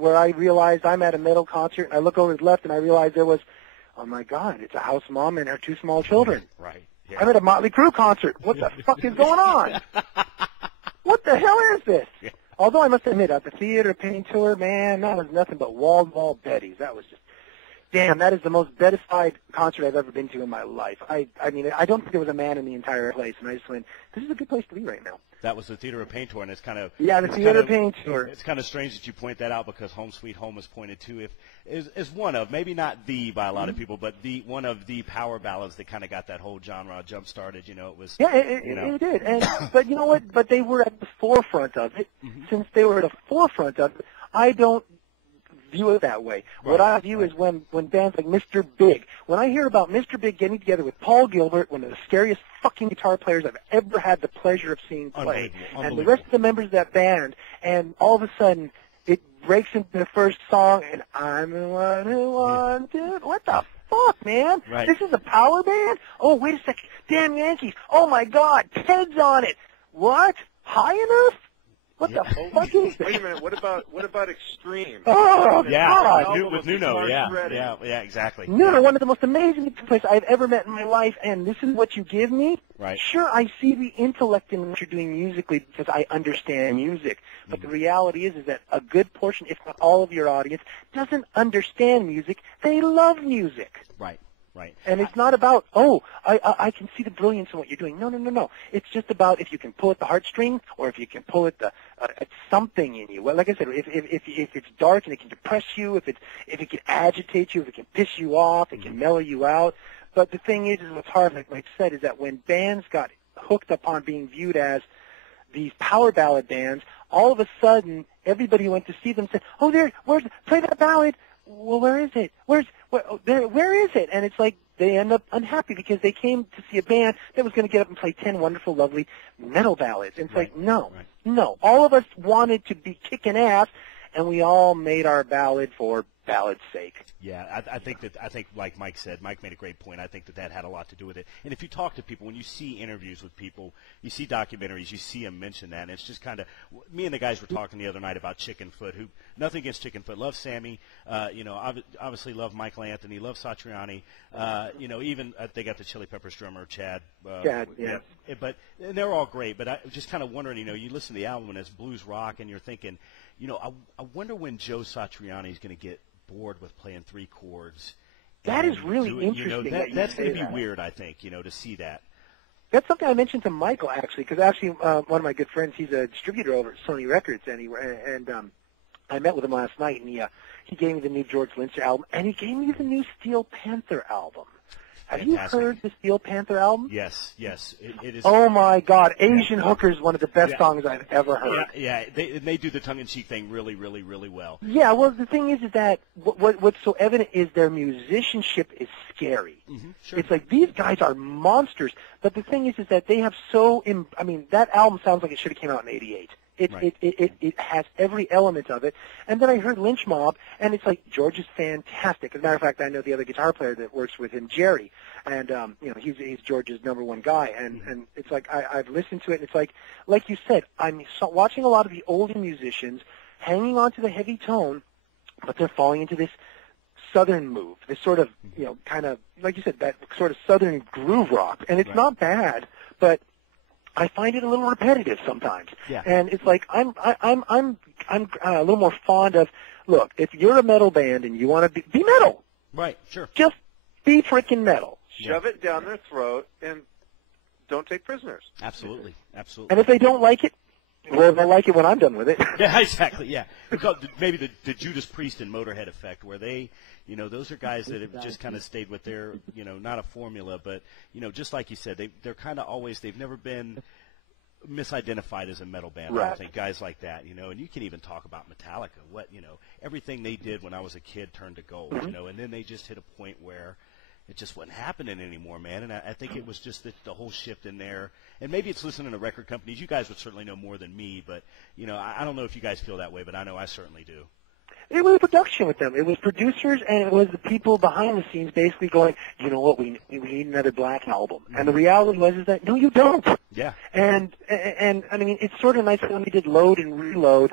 where I realized I'm at a metal concert, and I look over to the left, and I realize there was, oh my God, it's a house mom and her 2 small children. Right. Yeah. I'm at a Motley Crue concert. What the fuck is going on? What the hell is this? Yeah. Although I must admit, at the theater painting tour, man, that was nothing but wall-to-wall Bettys. That was just, damn, that is the most Bettified concert I've ever been to in my life. I mean, I don't think there was a man in the entire place, and I just went, this is a good place to be right now. That was the Theater of Pain tour, and it's kind of the Theater of Pain tour. It's kind of strange that you point that out because Home Sweet Home is pointed to is one of, maybe not the by a lot of people, but one of the power ballads that kind of got that whole genre jump started. You know, it was it did. And but you know what? But they were at the forefront of it. Since they were at the forefront of it, I don't view it that way. Right. What I view is when bands like Mr. Big, when I hear about Mr. Big getting together with Paul Gilbert, one of the scariest fucking guitar players I've ever had the pleasure of seeing play, and the rest of the members of that band, and all of a sudden it breaks into the first song, and I'm the one who wanted. What the fuck, man? Right. This is a power band? Oh, wait a second. Damn Yankees. Oh, my God. Ted's on it. What? High enough? What the fuck is this? Wait a minute. What about Extreme? Oh, yeah, God. with Nuno. Yeah, exactly. Nuno, one of the most amazing players I've ever met in my life, and this is what you give me? Right. Sure, I see the intellect in what you're doing musically because I understand music. But the reality is that a good portion, if not all of your audience, doesn't understand music. They love music. Right. Right. And it's not about, I can see the brilliance in what you're doing. No. It's just about if you can pull at the heartstring or if you can pull at at something in you. Well, like I said, if it's dark and it can depress you, if it can agitate you, if it can piss you off, it can mellow you out. But the thing is what's hard, like Mike said, is that when bands got hooked upon being viewed as these power ballad bands, all of a sudden everybody who went to see them said, play that ballad. Well, where is it? Where is it? And it's like they end up unhappy because they came to see a band that was going to get up and play 10 wonderful, lovely metal ballads. And it's like, no. All of us wanted to be kicking ass, and we all made our ballad for ballad's sake. Yeah, I think like Mike said, Mike made a great point. I think that had a lot to do with it. And if you talk to people, when you see interviews with people, you see documentaries, you see them mention that. And it's just kind of, me and the guys were talking the other night about Chickenfoot, who, nothing against Chickenfoot, love Sammy, obviously love Michael Anthony, love Satriani, even they got the Chili Peppers drummer, Chad. Chad, yeah. But and they're all great, but I was just kind of wondering, you listen to the album and it's blues rock and you're thinking, I wonder when Joe Satriani is going to get bored with playing 3 chords. That is really interesting. That's going to be weird, I think, to see that. That's something I mentioned to Michael, actually, because actually one of my good friends, he's a distributor over at Sony Records, and I met with him last night, and he gave me the new George Lynch album, and he gave me the new Steel Panther album. Have Fantastic. you heard the Steel Panther album? Yes. It is. Oh, my God. Asian Hooker is one of the best songs I've ever heard. Yeah. They do the tongue-in-cheek thing really, really, really well. Yeah, well, the thing is that what's so evident is their musicianship is scary. Mm-hmm, sure. It's like these guys are monsters. But the thing is that they have that album sounds like it should have came out in '88. It has every element of it. And then I heard Lynch Mob, and it's like, George is fantastic. As a matter of fact, I know the other guitar player that works with him, Jerry, and he's George's #1 guy. And it's like I've listened to it, and it's like you said, I'm watching a lot of the older musicians hanging on to the heavy tone, but they're falling into this southern move, this sort of kind of like you said, that sort of southern groove rock, and it's not bad, but I find it a little repetitive sometimes. Yeah. And it's like I'm a little more fond of, look, if you're a metal band and you want to be metal. Right, sure. Just be freaking metal. Shove it down their throat and don't take prisoners. Absolutely. And if they don't like it, well, they'll like it when I'm done with it. Yeah, exactly, yeah. Maybe the Judas Priest and Motorhead effect, where they, those are guys that have just kind of stayed with their, not a formula, but, just like you said, they're kind of always, they've never been misidentified as a metal band. Right. I don't think guys like that, and you can even talk about Metallica, everything they did when I was a kid turned to gold, and then they just hit a point where it just wasn't happening anymore, man. And I think it was just the whole shift in there. And maybe it's listening to record companies. You guys would certainly know more than me, but, I don't know if you guys feel that way, but I know I certainly do. It was production with them. It was producers, and it was the people behind the scenes basically going, you know what, we need another Black album. Mm-hmm. And the reality was that, no, you don't. Yeah. And I mean, it's sort of nice when we did Load and Reload.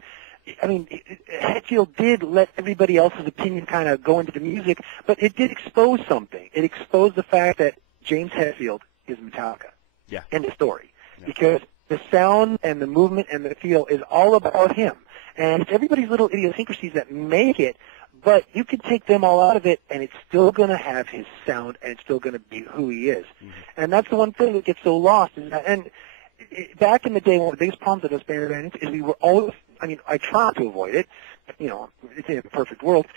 I mean, Hetfield did let everybody else's opinion kind of go into the music, but it did expose something. It exposed the fact that James Hetfield is Metallica. Yeah. End of story. Yeah. Because the sound and the movement and the feel is all about him. And it's everybody's little idiosyncrasies that make it, but you can take them all out of it, and it's still going to have his sound, and it's still going to be who he is. Mm-hmm. And that's the one thing that gets so lost. Is that, and back in the day, one of the biggest problems that us bands is we were always, I mean, I try to avoid it. You know, it's in a perfect world.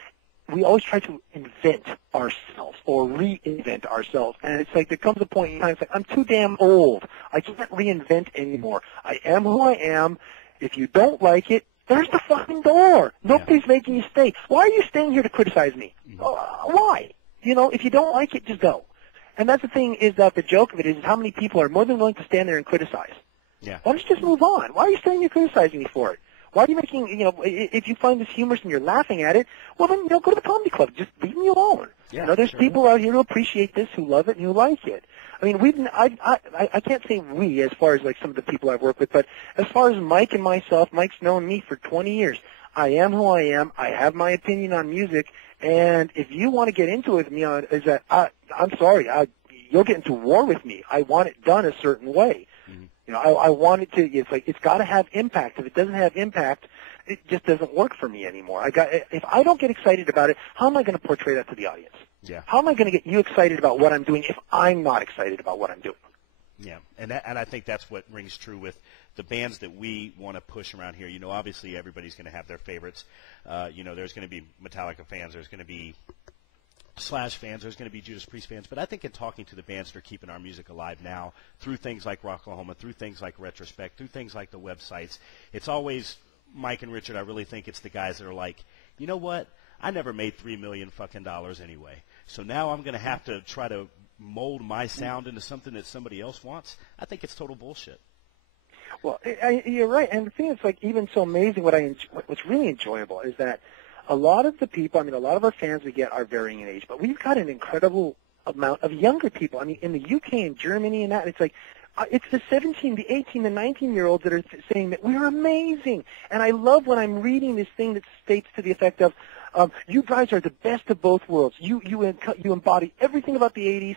We always try to invent ourselves or reinvent ourselves. And it's like there comes a point in time, it's like, I'm too damn old. I can't reinvent anymore. I am who I am. If you don't like it, there's the fucking door. Nobody's making you stay. Why are you staying here to criticize me? Why? You know, if you don't like it, just go. And that's the thing, is that the joke of it is how many people are more than willing to stand there and criticize. Yeah. Why don't you just move on? Why are you standing there criticizing me for it? Why are you making, you know, if you find this humorous and you're laughing at it, well then, you know, go to the comedy club. Just leave me alone. Yeah, you know, there's people out here who appreciate this, who love it, and who like it. I mean, I can't say we as far as like some of the people I've worked with, but as far as Mike and myself, Mike's known me for 20 years. I am who I am. I have my opinion on music, and if you want to get into it with me on, is that I'm sorry, you'll get into war with me. I want it done a certain way. Mm-hmm. You know, I want it to. It's like it's got to have impact. If it doesn't have impact, it just doesn't work for me anymore. If I don't get excited about it, how am I going to portray that to the audience? Yeah. How am I going to get you excited about what I'm doing if I'm not excited about what I'm doing? Yeah, and I think that's what rings true with the bands that we want to push around here. You know, obviously everybody's going to have their favorites. You know, there's going to be Metallica fans. There's going to be Slash fans, there's going to be Judas Priest fans, but I think in talking to the bands that are keeping our music alive now, through things like Rocklahoma, through things like Retrospect, through things like the websites, it's always Mike and Richard. I really think it's the guys that are like, you know what? I never made $3 million fucking dollars anyway, so now I'm going to have to try to mold my sound into something that somebody else wants. I think it's total bullshit. Well, you're right, and the thing that's like even so amazing, what's really enjoyable is that a lot of the people, I mean, a lot of our fans we get are varying in age, but we've got an incredible amount of younger people. I mean, in the UK and Germany and that, it's like, it's the 17, the 18, the 19-year-olds that are saying that we're amazing. And I love when I'm reading this thing that states to the effect of, you guys are the best of both worlds. You embody everything about the 80s.